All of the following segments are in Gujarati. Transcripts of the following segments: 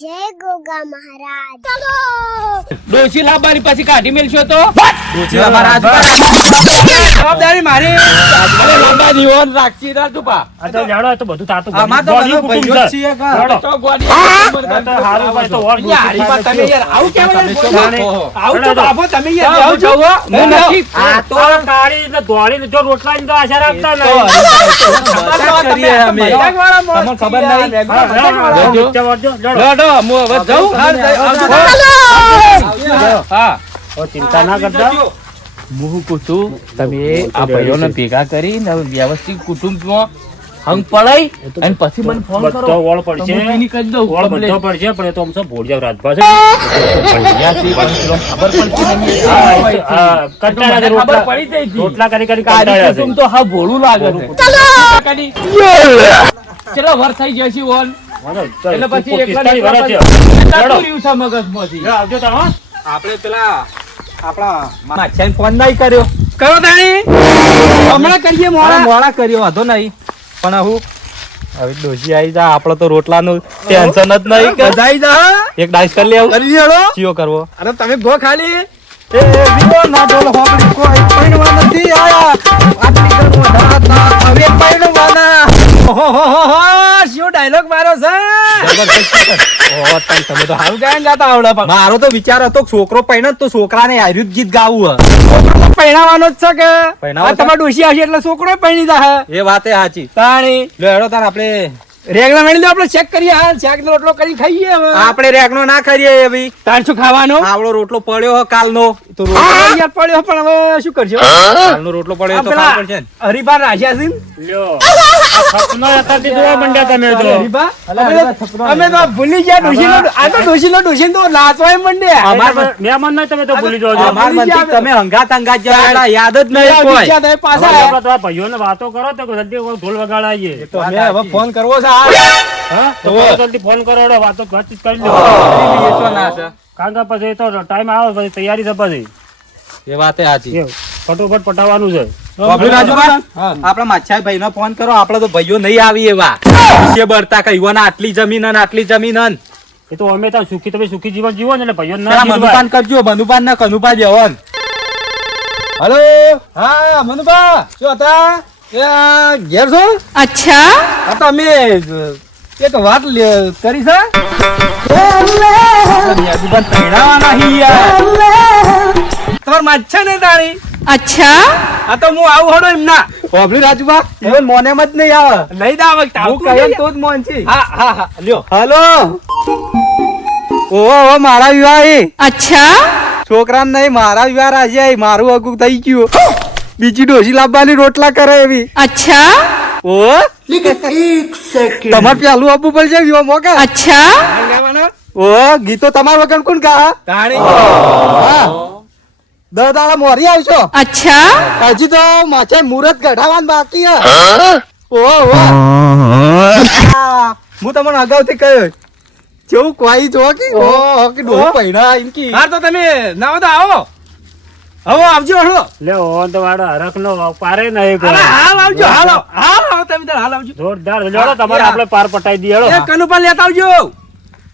જય ગોગા મહારાજ. ચલો ડોશી લાવવાની પછી કાઢી મેલશો તો ડોશી મહારાજ જવાબદારી મારી. અરે લાંબા જીવન રાખી રાજુપા આ તો જાણો આ તો બધું થાતું આમાં તો ગોળ્યું બધો કુટુંબ ભાઈઓ જ છે. છીએ કા. જાણો. તો ગોડી આ તો હારું ભાઈ તો વોટ યાર, હરીફા તમે યાર આવું કેમ યાર તમે બોલો? છો? આવું તો બાપો તમે યાર જાઓ, જાઓ છો જાઓ. હું નથી આ તો કાળી ને ધોળી ને જો રોટલા ની તો આશા રાખતા નહીં. મજાક કરીએ અમે. મજાકવાળા મોજ તમને ખબર યાર, નહીં? રેગ્યુલર મજાકવાળા. હા, જો. નીચે વળજો, જાણો. લો, હું હવે જાઉં. આવજો. હા હવે ચિંતા ના કરતા. હું પૂછું તમે આ ભાઈઓને ભેગા કરીને વ્યવસ્થિત કુટુંબમાં હંગ પડાઈ અને પછી મને ફોન કરો બધો વળ તો પડશે. હું એની કરી દઉં વળ complete. બધો પડશે પણ એ તો આમ સબ ભોળિયા રાજભા છે. ભણ્યાથી પણ પેલો ખબર પડતી નહીં. હા, કંટાળ્યા છે મને ખબર રોટલા. પડી જાય છે. રોટલા કરી કરી કાળી કંટાળ્યા છે. કુટુંબ તો હા ભોળું લાગે છે કાળી. ચલો વર થઈ જશે ઓન એટલે પછી એકલા 45 વર્ષ છે. જતું રહ્યું છે મગજમાંથી. લે, આવજો તમે, હો. આપણે પેલા આપણા માછાઈને ફોન નહીં કર્યો. કરો તાણી હમણાં કરીએ મોડા મોડા મોડા કર્યો વાંધો નહીં પણ હું હવે ડોશી આવી જા આપણે તો રોટલાનું ટેન્શન જ નહીં કે બધાઈ જા એક ડાઈસ કરી લેવું કરી દેડો ચિયો કરવો અરે તમે ગો ખાલી એ વિવો ના ડોલ હોબળી કોઈ પૈણવા નથી આયા આટલી ગરમો ધાતા હવે પૈણવાના ઓહો શું ડાયલોગ મારો છે ઓહો તમે તો આવું ગાયન ગાતા આવડે પણ મારો તો વિચાર હતો કે છોકરો પૈણ તો છોકરાને આર્યુદ ગીત ગાવું પહેણાવાનો જ છે કે પહેણાવો આ છે? તમારે ડોશી આવશે એટલે છોકરો પૈણી જાહે એ વાતે સાચી તાણી લો હેડો તાર આપણે રેગલા મેળી દો આપણે ચેક કરીએ હા ચેક નો રોટલો કરી ખાઈએ હવે આપણે રેગનો ના કરીએ ભાઈ તાર શું ખાવાનો આવડો રોટલો પડ્યો હો કાલનો તો યાર પડ્યો પણ હવે શું કરશો કાલનો રોટલો પડ્યો આ તો પેલા ખાવો પડશે ને હરીબા રાખ્યા છે ને? લ્યો. આ સપના અત્યારથી જોવા માંડ્યા તમે તો. હરીબા? અલા, અમે હરીબા તો- છપરો અમે તો ભૂલી ગયા ડોશીનો આ તો ડોશીનો તો નાચવાય મંડ્યા અમાર મહેમાન નહીં તમે તો ભૂલી જાઓ. અમાર મનથી તમે હંગાત જતા હતા, યાદ જ નહીં કોઈ રિક્ષા થઈ પાછા હવે આયા. આપણે તો આ ભાઈઓને વાતો કરો તો જલ્દી કોઈ ઢોલ વગાડાઈએ. તો અમે અમે હવે ફોન કરવો છે હા? તો જલ્દી ફોન કરો એટલે વાતો વાતચીત કરી લો. કારણ કે પછી તો ટાઈમ આવે પછી તૈયારી છે પછી એ વાતે સાચી એવું. ફટોફટ પટાવવાનું છે. બાબુ રાજુભા, આપણા માછાઈ ભાઈને ફોન કરો આપણે તો ભાઈઓ નહીં આવી એવા વિશે બળતા કહીઓ ના આટલી જમીન અને આટલી જમીન અન. એ તો અમે તો સુખી તમે સુખી જીવન જીવો ને એટલે ભાઈઓને ના પેલા જીવવાય. મનુપાન કરજો મનુપાન ના કનુપા દેવન હલો હા મનુભા શું હતા એ આ ઘેર છો अच्छा આ તો અમે એક વાત કરી છે યાદુબાન પહેરાવાના હી યાર તમાર માછા ને તાણી अच्छा આ તો હું આવું હડો એમ ના બાબુ રાજુભા એ મોને મત નહીં આવે નહીં દા વખત હું કહે તો જ મોન છે હા હા હા લ્યો હલો ઓહો મારા વિવાહ એ अच्छा છોકરા નહીં મારા વિવાહ આજે મારું અગું થઈ ગયું બીજી ડોસી લાવવાની રોટલા કરે એવી अच्छा ઓ તમારે પેલું આપવું પડશે વિવાહ મોકા अच्छा ગાવાનો ઓ ગીતો તમારા વગર કોણ ગા તાણી હા દાડા મોરી આવશો अच्छा હજી તો માથે મુહૂર્ત કઢાવવાનું બાકી હે ઓહો હું તમને અગાઉથી કહ્યું કેવું કોઈ જો કે ઓહો કે ડોહો પૈણા એમ કે હા તો તમે ના તો આવો હવે આવજો હળો લે ઓન તો વાળો હરખ નો પારે નહીં કોઈ. અરે હાલ આવજો હાલ આવો તમે તાર હાલ આવજો જોરદાર લેડો તમારે આપણે પાર પટાઈ દઈએ એ હેડો. કનુપા લેતા આવજો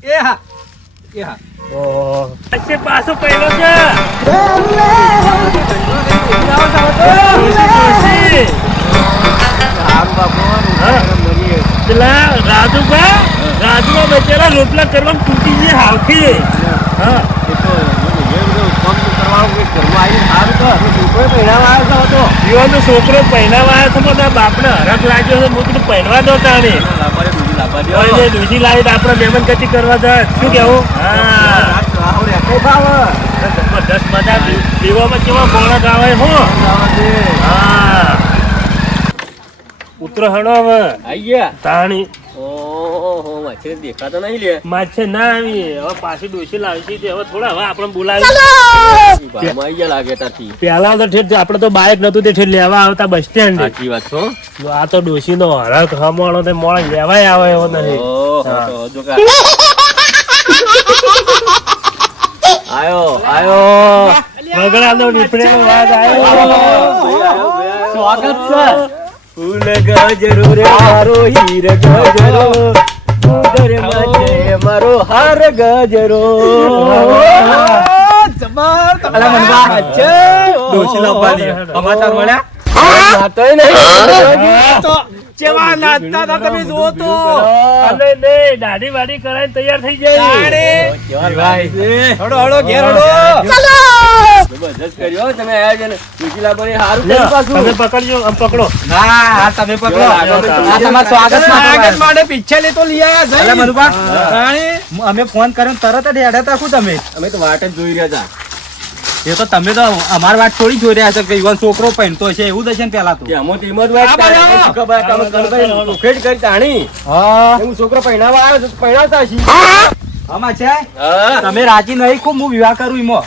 એ હા એ હા ઓહો. અચ્છે પાછો પહેલો છે પેલા રાજુભા બેચારા રોટલા કરવા તૂટી ગઈ હાવખી. હા જીવન તો છોકરો પહેરાવા આવ્યો છે પણ બાપને હરખ લાગ્યો છે હું કીધું પહેરવા દો તાણે દૂધી લાવી આપણે મહેમાન ગતિ કરવા જાય શું કેવું હા જબરદસ્ત મજા દીવામાં કેવા બોણક આવે હું હા ઉતરો હડો હવે આઈ ગયા તાણી ઓહો માછે દેખાતો નહીં લે માછે ના આવી હવે પાછી ડોસી લાવી છે હવે થોડા હવે આપણે બોલાવી ભાઈમાં આઈ ગયા લાગે તાથી પેલા તો ઠેઠ આપણે તો બાઇક નતું તે ઠેઠ લેવા આવતા બસ સ્ટેન્ડ સાચી વાત છો આ તો ડોસી નો હરખ હમણો તે મોણ લેવાય આવે એવો નહીં ઓહો તો જો કા આયો વગડાનો નીપડેલો વાત આવ્યો સ્વાગત છે ફૂલ ગજરો રે મારો હીર ગજરો ઉદર મચે મારો હાર ગજરો અલા મનવા ડોશી લાવવાની સમાચાર મળ્યા નાતોય નહીં તો કેવા નાચતા હતા તમે જુઓ તો અને ને દાઢી વાડી કરાઈને તૈયાર થઈ જાય હળો હળો ઘેર હળો જબરજસ્ત કર્યો તમે આયા છે ને સુશીલા બને હારું કર્યું પાછું તમે પકડજો આમ પકડો ના હા તમે પકડો આ તમારા સ્વાગત માટે પીછે લે તો લઈ આયા અલા મનુભા અમે ફોન કર્યો તરત જ હેડ્યા તા તમે અમે તો વાટ જ જોઈ રહ્યા હતા એ તો તમે તો અમાર વાત થોડી જોઈ રહ્યા છો કે ઈવન છોકરો પહેરતો છે એવું જ હશે ને પેલા તો કે અમો તો હિંમત વાત કરે શું ખબર તમે કલભાઈ ઉખેડ કરી તાણી હા હું છોકરો પહેણાવા આવ્યો તો પહેણાવતા છી આમાં છે હા તમે રાજી નહીં ખૂબ હું વિવાહ કરું ઈમો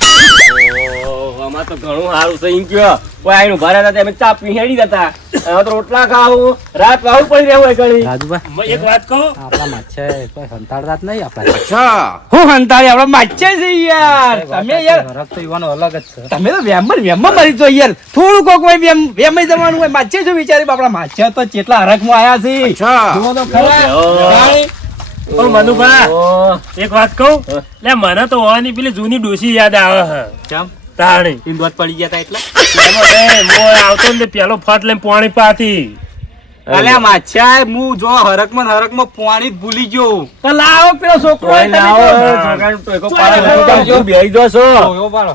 આમાં તો ઘણું સારું છે એમ કયો કોઈ આઈને ઉભા રહ્યા હતા અમે ચા પી હેડી જતા હવે તો રોટલા ખાવું રાત વાવું પડી રહેવું હોય ઘણી રાજુભાઈ એક વાત કહું આપણા માછે કોઈ સંતાડતા જ નહીં આપણા હું સંતાડી આપણા માછે છે યાર તમે યાર રક તો ઈવાનો અલગ જ છે તમે તો વેમમાં મરી તો યાર થોડું કોક હોય વેમમાં જવાનું હોય માછે શું વિચારી આપણા માછે તો કેટલા હરકમાં આયા છે જુઓ તો ખરા ઓ મનુભા એક વાત કહું લે મને તો ઓની પેલી જૂની ડોશી યાદ આવે છે કેમ તાણી ઇંદોત પડી ગયા તા એટલે મોય આવતો ને પેલો ફટ લઈને પાણી પાતી અલ્યા માછા હું જો હરકમાં પાણી જ ભૂલી ગયો તો લાવો પેલો છોકરો કોઈ ના આવે છોકરાનો ટોયકો પાડે જો બેહી જો છો પાડો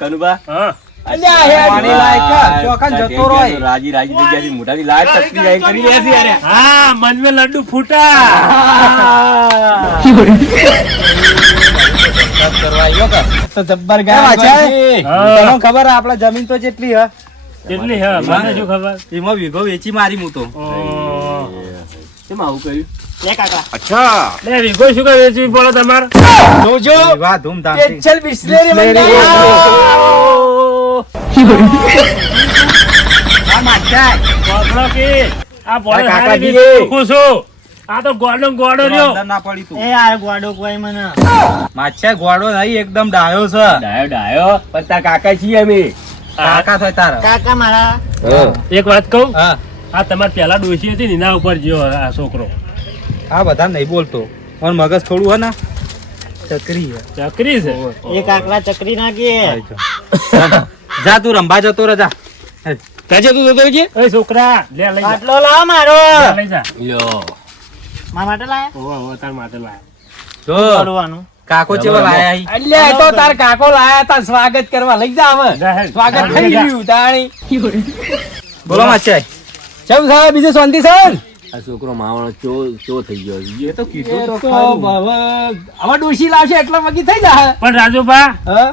કનુભા હા પાણી લાયક ચોકન જતો રોય રાજી રાજી થઈ ગયા છે મોટાની લાટ તકતી જાય કરી રહ્યા છે યાર હા મન મે લડ્ડુ ફૂટા તો જબ્બર ગયા હા. તને ખબર આપડા જમીન તો જેટલી હ કેટલી હે મને શું ખબર એમાં વીઘો વેચી મારી હું તો કેમ આવું કર્યું લે વિગો શું કરે વેચવી પડે તમારે જોજો વાહ ધૂમધામ ચલ બિસ્લેરી આ માછા પકડો કે આ બોલે કાકા હારી દીએ. રીતે ખુશ છું. આ તો ગોડો રહ્યો અંદર ના પડી તું આ ગોડો કોઈ મને માછા ગોળો નહીં એકદમ ડાયો છે ડાયો પણ તાર કાકા છીએ અમે કાકા થાય તારા કાકા મારા એક વાત કહું હા આ તમારે પેલા ડોશી હતી ને એના ઉપર જ્યો આ છોકરો આ બધા નહીં બોલતો પણ મગજ થોડું હે ને ચકરી હે ચકરી છે એ કાકડા ચકરી નાખીએ જા તું રંભા જતો રહે જા કાજે તું જતો કે એ છોકરા લે લઈ જા આટલો લાવ મારો લે, લઈ જા લ્યો મારા માટે લાયા ઓવા તાર માટે લાય જો કરવાનું કાકો ચેવો લાયા ઈ? અલ્યા તો તાર કાકો લાયા તા સ્વાગત કરવા લઈ જા હવે જા હે. સ્વાગત થઈ ગયું તાણી બોલો માછા ચમ સાહેબ બીજું શાંતિ છે આ છોકરો માવણો ચો થઈ ગયો છે. એ તો કીધું તો તો ખરું. હવે હવે ડોશી લાવશે એટલા વગી થઈ જાય પણ રાજુભા હા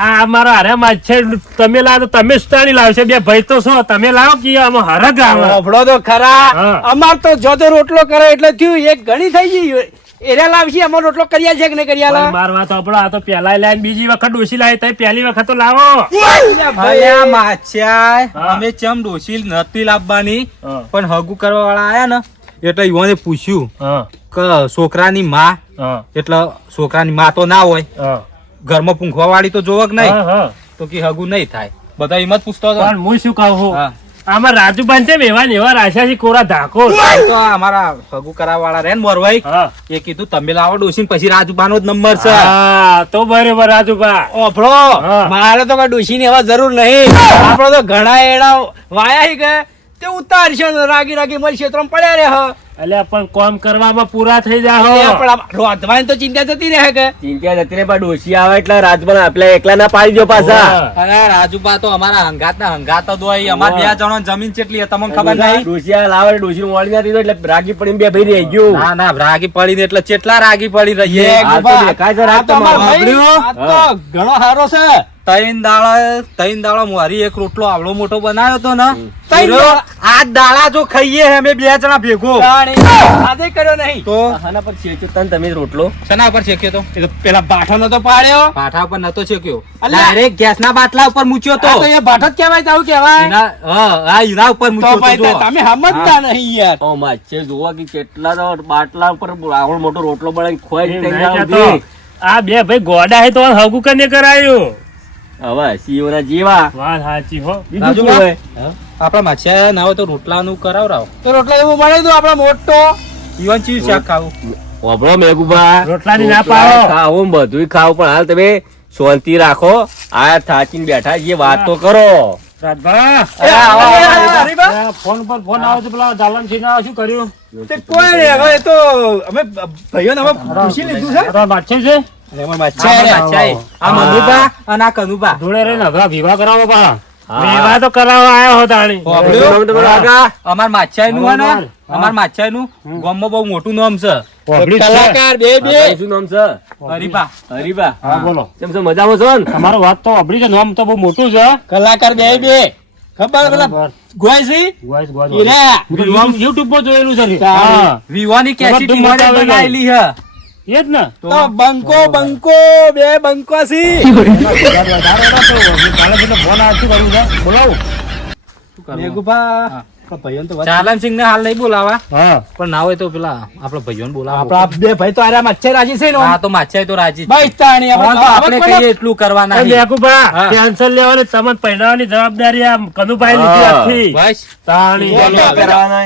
આ મારો હારામાં છે તમે લાવો તો તમે સ્ટાણી લાવશે બે ભાઈ તો છો તમે લાવો કે આમાં હરગ આવે ઓભળો તો ખરા હા. અમાર તો જો તો રોટલો કરે એટલે થયું એક ઘણી થઈ ગઈ એના લાવશી અમાર રોટલો કર્યા છે કે નહીં કર્યા પણ લા? માર વાત સાંભળો, આ તો પેલા લાઈન બીજી વખત ડોશી લાવી તઈ પહેલી વખત તો લાવો અલ્યા માછા હા. અમે ચમ ડોશી નથી લાવવાની હા. પણ હગુ કરવા વાળા આયા ને એટલે ઈવોને પૂછ્યું હા કે છોકરાની માં હા એટલે છોકરાની માં તો ના હોય હા ઘરમાં પૂંખવા વાળી તો જોવક નહીં હા, હા. તો કે હગુ નહીં થાય બધા એમ જ પૂછતો હતો પણ હું શું કહું છું? હા. આમાં રાજુભાઈ છે ને એવા ને એવા રાખ્યા છે કોરા ધાકો તો અમારા હગુ કરાવવા વાળા રે ને મોરવાઈ હા એ કીધું તમે લાવો ડોશી ને પછી રાજુબાનો જ નંબર છે હા, તો બરોબર રાજુભા ઓભળો હા. મારે તો કઈ ડોશી ની હવે જરૂર નહીં આપડે તો ઘણા એડા વાયા કે તે ઉતારશે ને રાગી રાગી મળશે તો પડ્યા રે હ અલ્યા પણ કામ કરવામાં પૂરા થઈ એ જાય આપણા રોધવાની તો ચિંતા જતી રહે કે ચિંતા જતી રે પણ ડોશી આવે એટલે રાજમાં આપલા એકલા ના પાડી દો પાછા અરે રાજુબા તો અમારા હંગાત ના હંગાત જ હોય અમાર બે જણો જમીન કેટલી છે તમને ખબર નહીં ડોશી લાવે ડોશી નું વાળી ના દીધો એટલે રાગી પડીને બે ભાઈ રહી ગયું ના ના રાગી પડી ને એટલે ચેટલા રાગી પડી રહીએ આ તો દેખાય છે રાત આ તો અમારો તમારો. ભાઈ, આ તો ઘણો સારો છે ત્રણ દાડા મારી એક રોટલો આવડો મોટો બનાવ્યો તો ને ત્રણ પૂરો આ દાડા જો ખાઈએ અમે બે જણા ભેગો આજે કર્યો નહીં તો આના પર શેક્યો તને તમે રોટલો શેના ઉપર શેક્યો તો એ તો પેલા બાઠો નતો પાડ્યો પાઠા ઉપર નતો શેક્યો અલ્યા. ડાયરેક્ટ ગેસ ના બાટલા ઉપર મૂક્યો આ તો તો એ બાઠો જ કહેવાય તો આવું કહેવાય એના ઉપર તો મૂક્યો ભાઈ તો તમે સમજતા નહીં યાર ઓ માછે જોવા કે કેટલા તો બાટલા ઉપર આવડો મોટો રોટલો બનાવી ખોઈ એમ થઈ નહીં જાવ કહેતો. આ બે ભાઈ ગોડા હે તો હગુ કને કરાયું હવે સીઓના જેવા વાત સાચી હો બીજું શું હોય આપડા માછા ના હોય તો રોટલા નું કરાવરાવ તો રોટલો એવું મળે તો આપડે મોટો ઈવન ચીજ શાક ખાવું વાપરો મેઘુબા રોટલાની ના પાડો. ખાવું ને બધુંય ખાવું પણ હાલ તમે શાંતિ રાખો આ થાચીને બેઠા છીએ વાત તો કરો રાજભા ફોન પર ફોન આવે છે પેલા જાલનસિંહ ના શું કર્યું તે કોઈ નહીં, હવે એ તો અમે ભાઈઓને હવે પૂછી લીધું છે. તારા બાદશાહ છે અને અમારા માછાઈ રે. આ મનુભા અને આ કનુભા. જોડે રહીને હવે વિવાહ કરાવો પા વિવાહ તો કરાવવા આવ્યો હતો તાણી વાપર્યો? નામ તમારું આગા? અમાર માછાઈ નું હા. અમાર માછાઈ નું ગામમાં બહુ મોટું નામ છે. પબ્લિક છે. કલાકાર બે બે આ શું નામ છે હરીબા હરીબા હા બોલો કેમ છો મજામાં છો ને તમારો વાત તો અબડી છે નામ તો બહુ મોટું છે કલાકાર બે બે ખબર પેલા બરાબર. ગોયસી ગોવાઈસ, ગોવાઈસ. હીરા હું તો YouTube પર જોયેલું છે હા. હા વિવાની કેસેટ બધું ઈમાને બતાવેલું. બનાયેલી હે. એ જ ને તો બંકો બે બંકો સી ફોન આવે શું કરવું છે બોલાવું મેઘુભા ચાલનસિંહ ને હાલ નહીં બોલાવા હા પણ ના હોય તો પેલા આપડા ભાઈઓને બોલાવા. આપડા બે ભાઈ તો આરા માછાઈ રાજી છે ને. હા તો માછાઈ તો રાજી છે. બસ તાણી આપણે કહીએ એટલું કરવાના છે. મેકુબા હા. ટેન્શન લેવાની તમને પહેરાવાની જવાબદારી આ કનુભાઈ લીધી આખી બસ તાણી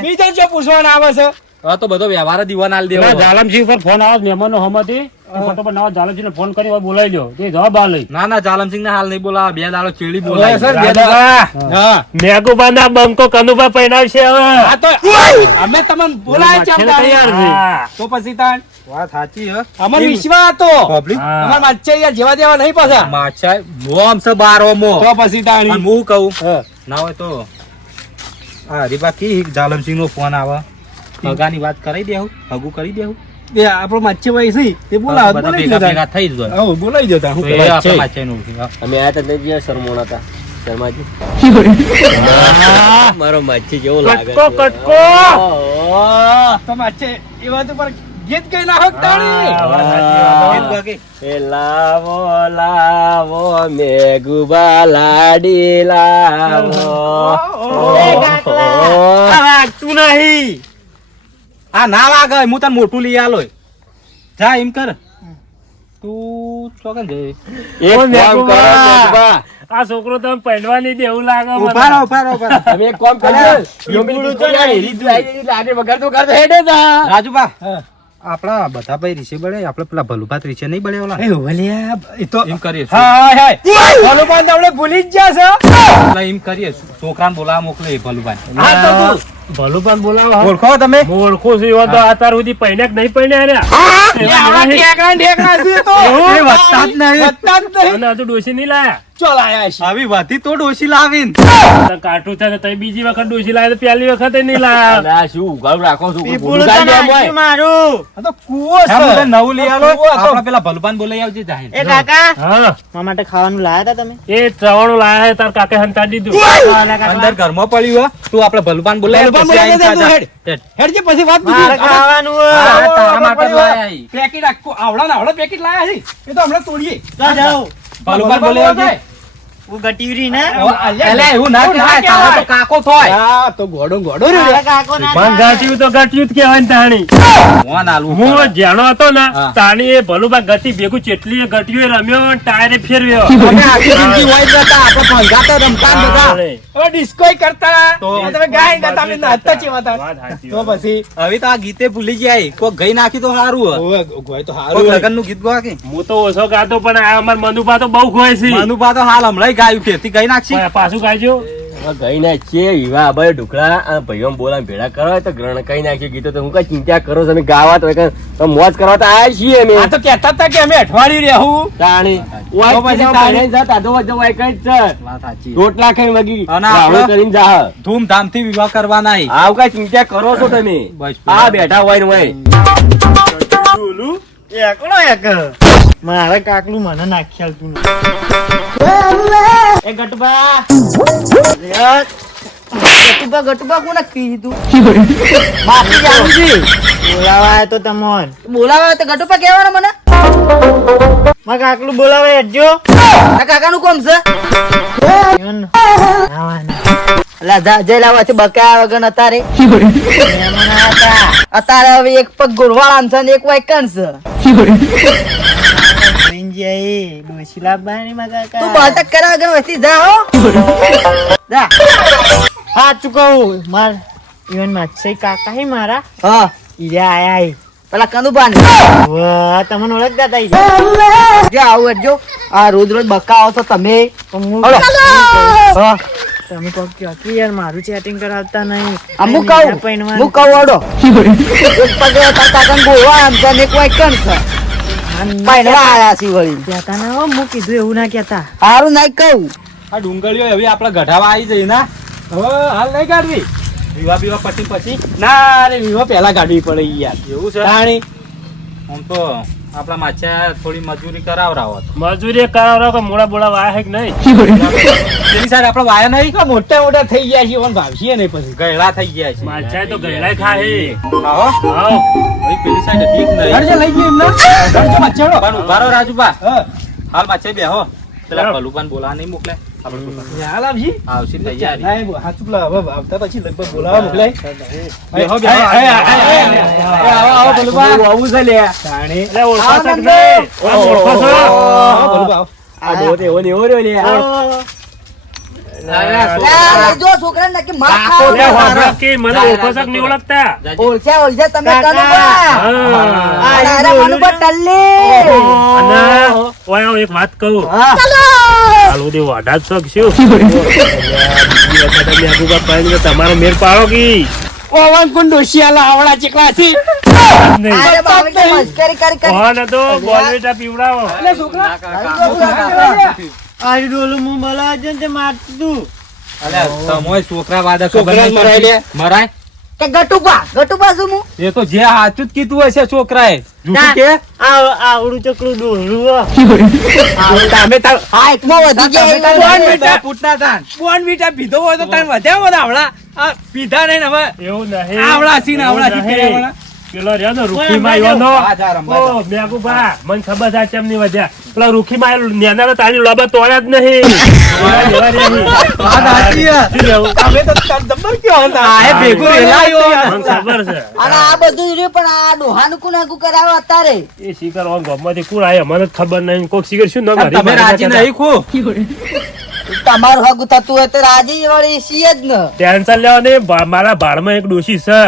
બીજા જો પૂછવાના આવે છે. હા તો બધો વ્યવહાર દીવાન આલ દેવો. જાલમસિંહ ઉપર ફોન આવે મહેમાનો હમતી ફોટો નવા જાલમસિંહ ને ફોન કરી બોલાવી દો તે જવાબ આ લઈ ના ના જાલમસિંહ ને હાલ નહીં બોલાવા. બે દાડો ચેડી ઓય બોલાય સર, બે દાડા. હા મેકુબા ના બંકો કનુભા પહેરાવશે હવે હા તો અમે તમને બોલાય છે છેલ્લે તૈયાર છે. હા. તો પછી તાણ વાત સાચી હે. અમર વિશ્વાસ હતો પબ્લિક હા. અમાર માછાઈ યાર જેવા દેવા નહીં પાછા. માછાઈ મોમ છે બારો મો. તો પછી તાણી હું કહું ના હોય તો હા રીબા કી જાલમસિંહ નો ફોન આવે હગાની વાત કરી દેવું હગુ કરી દેવું બે આપણો માછાઈ ભાઈ છે તે બોલાવ બોલાવી દેતા થઈ જ હા બોલાવી દેતા હું આપણે માછાઈ નું અમે આયા તા ત્યાં શરમોણા હતા શર્માજી મારો માછી કેવો લાગે કટકો છે. કટકો ઓહ. તો માછાઈ એ વાત ઉપર ગીત કઈ ના હક તાણી હા, વાત સાચી, વાત. ગીત ગાકે. એ લાવો લાવો મેઘુબા લાડી લાવો વાગતું નહીં આ ના વાગે હું તને મોટું લઈ આલો જા એમ કર તું ચોકન જઈ એક ઓ કામ કરો મેઘુબા. મેઘુબા. આ છોકરો તમે પહેરવા નહીં દે એવું લાગે મને. ઉભા રહો તમે એક કામ કરજો યોગીની દીકરી આ હેરી જ લાગી ગઈ, લાગે વગર તો કરતો હેડે તા. રાજુબા આપડા બધા ભાઈ રીસે બળે આપડે પેલા ભલુભાત રીસે નહીં બળે ઓલા એ તો એમ કરીએ હા ભલુભાત આપણે ભૂલી જ ગયા છે એમ કરીએ છોકરાને બોલાવા મોકલે ભલુભાત હા તો તું ભલું પણ બોલાવો હા. ઓળખો તમે હું ઓળખું છું એવા તો અત્યાર સુધી પહેણ્યા કે નહીં પહેણ્યા રે આવડા ઠેકડા ઠેકડા છે તો એવું? એ વધતા જ નહીં અને હજુ ડોશી નહીં લાયા ચલ આયા છે આવી વાતી તો ડોશી લાવીન તો કાઠું છે ને તઈ બીજી વખત ડોશી લાયા તો પહેલી વખત નહીં લાયા અને આ શું ઉઘાડું રાખો છો? કોઈ પીપળું ભૂલું તો કાઢી નાખ્યું એમ હોય. મારું આ તો કૂવો છે નવું લઈ આલો આપડા પેલા ભલુભાન બોલાઈ આવજે જાહેર એ કાકા હા મારા માટે ખાવાનું લાયા હતા તમે એ ચવાણું લાયા છે તાર કાકે હંતાડી દીધું અલા કાકા, અંદર ઘરમાં પડ્યું હો તું આપણે ભલુભાન બોલાય પછી આઈને ખાજા. હેડ જે પછી વાત મારે બીજી ખાવાનું હા, હોય. તારા માટે જ લાયા હી. પેકેટ આખું આવડા ને આવડા પેકેટ લાયા છે એ તો હમણાં તોડીએ તો જાઓ. ભલુભાન બોલાઈ આવજે. હું ગટીવરી ને અલે એવું ના કહેવાય તારો તો કાકો થોય હા તો ગોડો ગોડો મારા કાકો ના પણ ગાંઠિયું તો ગાંઠિયું જ કહેવાય ને તાણી ફોન આલવું હું જાણો હતો ને હા. તાણી એ ભલું ગતિ ભેગું ચેટલી ગટીઓ રમ્યો ટાયરે ફેરવ્યો અમે આખી જિંદગી હોય જ હતા આપણે ભંગાતા રમતા ને બધા અરે, હવે ડિસ્કોય કરતા તમે ગાય ગાતા અમે નાચતા ચેવા હતા વાત સાચી, તો વાત. પછી હવે તો આ ગીતે ભૂલી ગયા કોઈ ગઈ નાખી તો સારું હોય ગોય તો સારું લગન નું ગીત ગવા કે હું તો ઓછો ગાતો પણ આ અમાર મનુભા તો બહુ ખોય છે મનુભા તો હાલ હમણાં ગાયું કે ગઈ નાખી પણ પાછું ગાયજો હવે ગઈ ના છીએ વિવાહ અબાય ઢુકડા આ ભાઈઓ બોલાવીને ભેળા કરવા તો ગ્રહણ કઈ નાખી ગીતો તો હું કઈ ચિંતા કરો છો અમે ગાવા તો કઈ તમે મોજ કરવા તો આયા છીએ અમે આ તો કહેતા હતા કે અમે અઠવાડિયું રહેવું તાણી તો પછી તાણી. વાત સાચી રોટલા ખાઈ વગી અને રાવણો આપણે- કરીને જા ધૂમધામ થી વિવાહ કરવાના આવ કઈ ચિંતા કરો છો તમે બસ. આ બેઠા હોય ને હોય એકલો એક મારે કાકલું મને નાખી આલતું નથી. એ ગટુબા ગટુબા કોને કીધું માફી જાણું બોલાવાય તો તમોન બોલાવે તો ગટુબા કહેવાના મને મારા કાકલું બોલાવે હેડજો આ કાકાનું કોમ છે ઈવન આવવાના. અલા જઈ લાવવા છે બકાયા વગર અતારે મહેમાન આયા તા. અતારે હવે એક પગ ગુરવાળા છે ને એક વાયકણ છે પ્રિંજી આઈ, ડોશી લાવવાની મારા તું કાકા. બાતક કર્યા વગર વસ્તી જા હો જા સાચું કહું માર ઈવન માછઈ કાકા હી મારા હા ઈરે આયા હી. પેલા કનુભાને વાહ, તમને ઓળખતા હતા ઈ? જો આવું એટલે આ રોજ રોજ બકાવો છો તમે પણ હું હલો. હા. તમે કહો કે હતું યાર મારું ચેટિંગ કરાવતા નહીં હું કહું હું કહું અડો એક પગ તાર કાકાને ગોળવા આમ છે ને એક વાયકણ છે પૈણવા આયા છે વળી કહેતા ના હો, હું કીધું એવું ના કહેતા. હારું નહીં કહું આ ડુંગળીઓ હવે આપણા ગઢાવા આવી જઈ ના હવે હાલ નહીં કાઢવી વિવાહ બીવા પછી ના રે વિવાહ પહેલા કાઢવી પડે ઈ યાર એવું છે તાણી આમ તો આપણા માછા થોડી મજૂરી કરાવરાવો મજૂરી કરાવરો કે મોડા બોડા વાયા હે કે નહીં? પેલી સાઈડ આપણા વાયા નહીં કે મોટા મોટા થઈ ગયા છે પણ ભાવશીએ નહીં પછી ગયડા થઈ ગયા છે માછાએ તો ગયલાય ખાહે. આવો આવ. હવે પેલી સાઈડ ઠીક નહીં હરજે લઈ ગયો એમને હરજે માછાડો પણ ઉભા રહો રાજુબા હાલ માછા બેહો પેલા ભલુબાન બોલા નહીં મોકલે આપણે હાલ આવજી આવશે તૈયારી ના હાચું પેલા હવે આવતા પછી લગભગ બોલાવા મોકલાય બેહો બેહો આવો ભલુબા આવું છે લે તાણી એટલે ઓળખો છો કે નહીં? ઓળખો છો? ભલુબા આ ડોહો તો એવો ને એવો રહ્યો લે. લઈ જો છોકરાને નક્કી માર લે, ખાવો હોભળો કે મને ઓળખો છો કે નહીં ઓળખતા? ઓળખ્યા તમે કનુભા હા. અરે મનુભા ટલ્લે અને ઓય એક વાત કહું, હા હાલ સુધી વાઢા જ શોખ શું? બીજી વખત અમે આગુબા પાડીને તમારો મેર પાડો કી? ઓવન કોણ ડોશિયાલા આવડા ચેકલા છે નહીં. અરે બાપરે મસ્કરી કરી કરી કોણ હતો? બોલવીટા પીવડાવો. આ ડોલું હું મળવા છે ને તે મારતું તું. અલ્યા તમોય છોકરા વાદા છોકરા મરાય લે મરાય કે ગટુબા શું હું એ તો જે સાચું જ કીધું હશે છોકરાએ જૂઠું કે આવડું ચકડું ડોલું હો. તમે હા એકમાં વધી ગયા બોન મીઠા પીધો હોય તો તને વધ્યા બધા આવડા આ પીધા નહીં ને હવે એવું નહીં. આવડા સી ને આવડા સી નહીં. પેલા પેલો રહ્યો ને રૂખીમાં આવ્યો આ જા રમવા જા. નો. ઓ, મેઘુભા, મને ખબર છે આ ચેમ નહીં વધ્યા. પેલા રૂખીમાં આવેલો નેનાનો તારી લોબા તોડ્યા જ નહીં. એવા રહ્યા નહીં. શું લેવું? તમે તો જબર કયો હતા આ એ ભેગું રેલાયો મને ખબર છે. અને આ બધું રહ્યું પણ આ ડોહાનું કોણ આગું કરાવો અત્યારે એ શિકાર ઓન ગામમાંથી કોણ આયા મને જ ખબર નહીં. કોક શિકાર શું નામ હરી તમે રાજી નહીં ખો તમારું હગું થતું હોય તો રાજી વળી છીએ જ ને ટેન્શન લેવા નહીં. મારા ભાડમાં એક ડોશી છે.